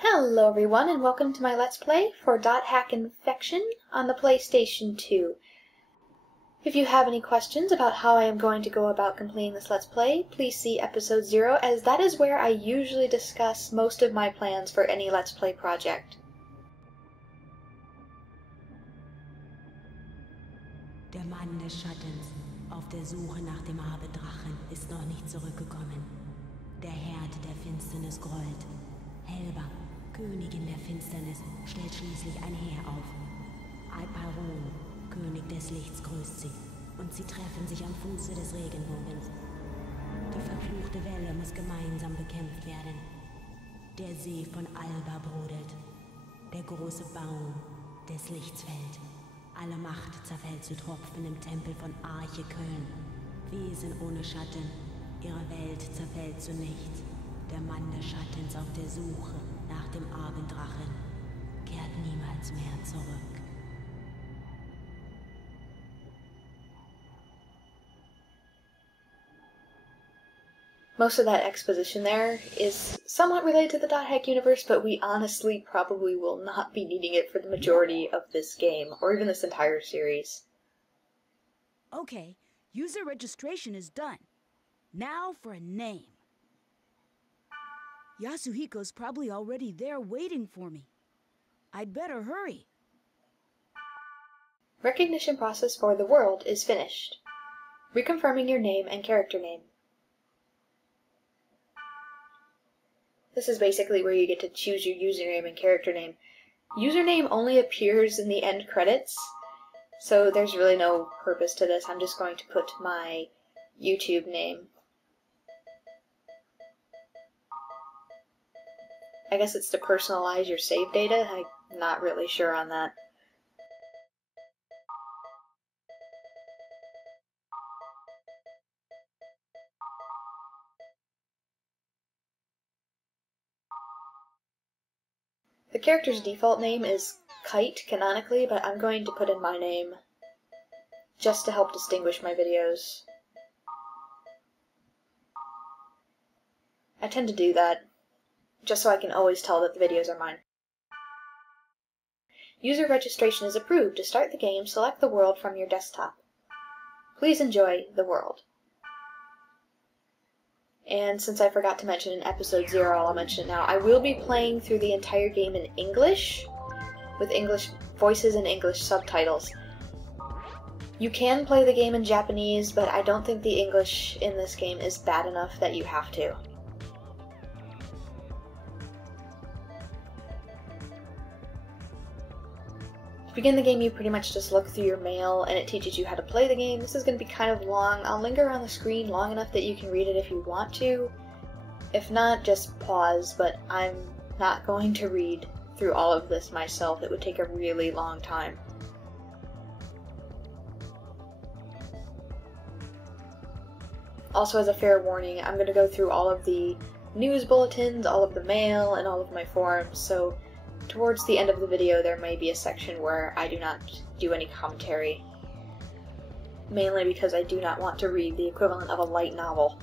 Hello everyone and welcome to my Let's Play for .hack Infection on the PlayStation 2. If you have any questions about how I am going to go about completing this Let's Play, please see episode 0, as that is where I usually discuss most of my plans for any Let's Play project. Der Mann des Schattens, auf der Suche nach dem Abendrachen, ist noch nicht zurückgekommen. Der Herd der Finsternis grollt. Helba, Königin der Finsternis, stellt schließlich ein Heer auf. Alparon, König des Lichts, grüßt sie, und sie treffen sich am Fuße des Regenbogens. Die verfluchte Welle muss gemeinsam bekämpft werden. Der See von Alba brodelt. Der große Baum des Lichts fällt. Alle Macht zerfällt zu Tropfen im Tempel von Arche Köln. Wesen ohne Schatten, ihre Welt zerfällt zu nichts. Der Mann des Schattens auf der Suche nach dem Abenddrachen kehrt niemals mehr zurück. Most of that exposition there is somewhat related to the .hack universe, but we honestly probably will not be needing it for the majority of this game, or even this entire series. Okay, user registration is done. Now for a name. Yasuhiko's probably already there waiting for me. I'd better hurry. Recognition process for the world is finished. Reconfirming your name and character name. This is basically where you get to choose your username and character name. Username only appears in the end credits, so there's really no purpose to this. I'm just going to put my YouTube name. I guess it's to personalize your save data. I'm not really sure on that. The character's default name is Kite canonically, but I'm going to put in my name just to help distinguish my videos. I tend to do that just so I can always tell that the videos are mine. User registration is approved. To start the game, select the world from your desktop. Please enjoy the world. And since I forgot to mention in episode 0, I'll mention it now. I will be playing through the entire game in English, with English voices and English subtitles. You can play the game in Japanese, but I don't think the English in this game is bad enough that you have to. To begin the game, you pretty much just look through your mail and it teaches you how to play the game. This is going to be kind of long. I'll linger on the screen long enough that you can read it if you want to. If not, just pause, but I'm not going to read through all of this myself. It would take a really long time. Also, as a fair warning, I'm going to go through all of the news bulletins, all of the mail, and all of my forums, so towards the end of the video there may be a section where I do not do any commentary, mainly because I do not want to read the equivalent of a light novel.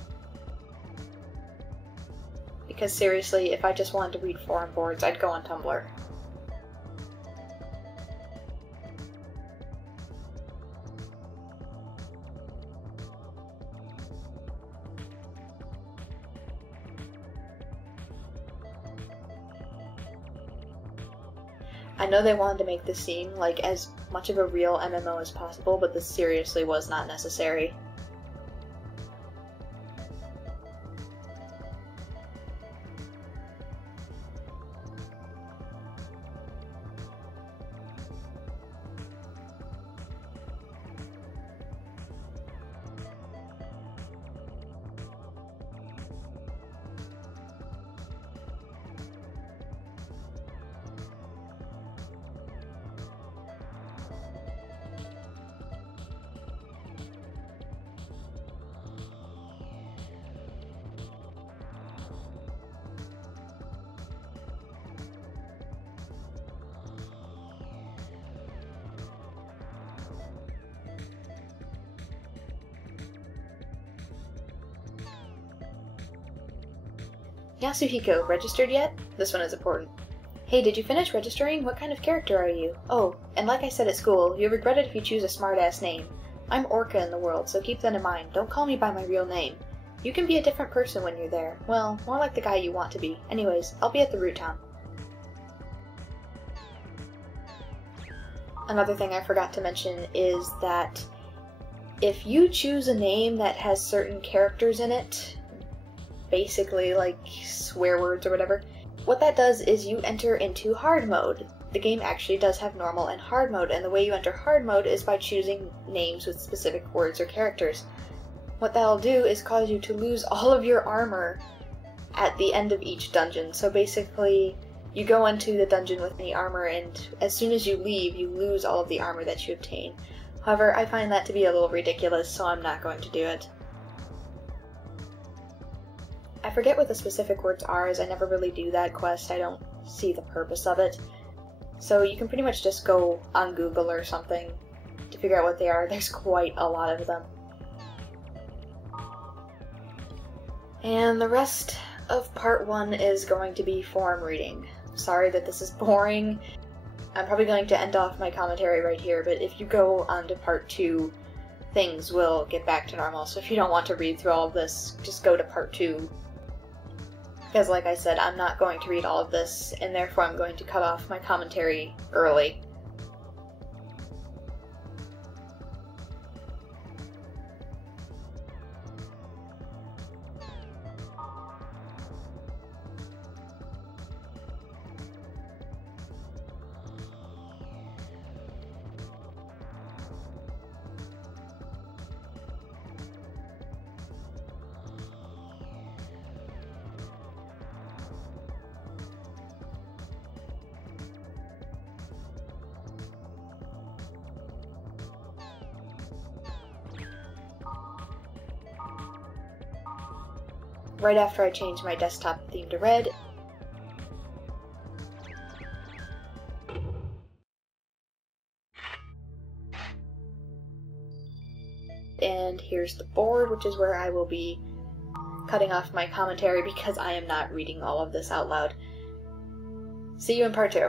Because seriously, if I just wanted to read forum boards, I'd go on Tumblr. I know they wanted to make this seem like as much of a real MMO as possible, but this seriously was not necessary. Yasuhiko, registered yet? This one is important. Hey, did you finish registering? What kind of character are you? Oh, and like I said at school, you'll regret it if you choose a smart-ass name. I'm Orca in the world, so keep that in mind. Don't call me by my real name. You can be a different person when you're there. Well, more like the guy you want to be. Anyways, I'll be at the root town. Another thing I forgot to mention is that if you choose a name that has certain characters in it, basically like swear words or whatever, what that does is you enter into hard mode. The game actually does have normal and hard mode, and the way you enter hard mode is by choosing names with specific words or characters. What that'll do is cause you to lose all of your armor at the end of each dungeon. So basically, you go into the dungeon with any armor, and as soon as you leave, you lose all of the armor that you obtain. However, I find that to be a little ridiculous, so I'm not going to do it. I forget what the specific words are, as I never really do that quest. I don't see the purpose of it. So you can pretty much just go on Google or something to figure out what they are. There's quite a lot of them. And the rest of part 1 is going to be forum reading. Sorry that this is boring. I'm probably going to end off my commentary right here, but if you go on to part 2, things will get back to normal. So if you don't want to read through all of this, just go to part 2. Because like I said, I'm not going to read all of this, and therefore I'm going to cut off my commentary early. Right after I change my desktop theme to red, and here's the board, which is where I will be cutting off my commentary because I am not reading all of this out loud. See you in part 2.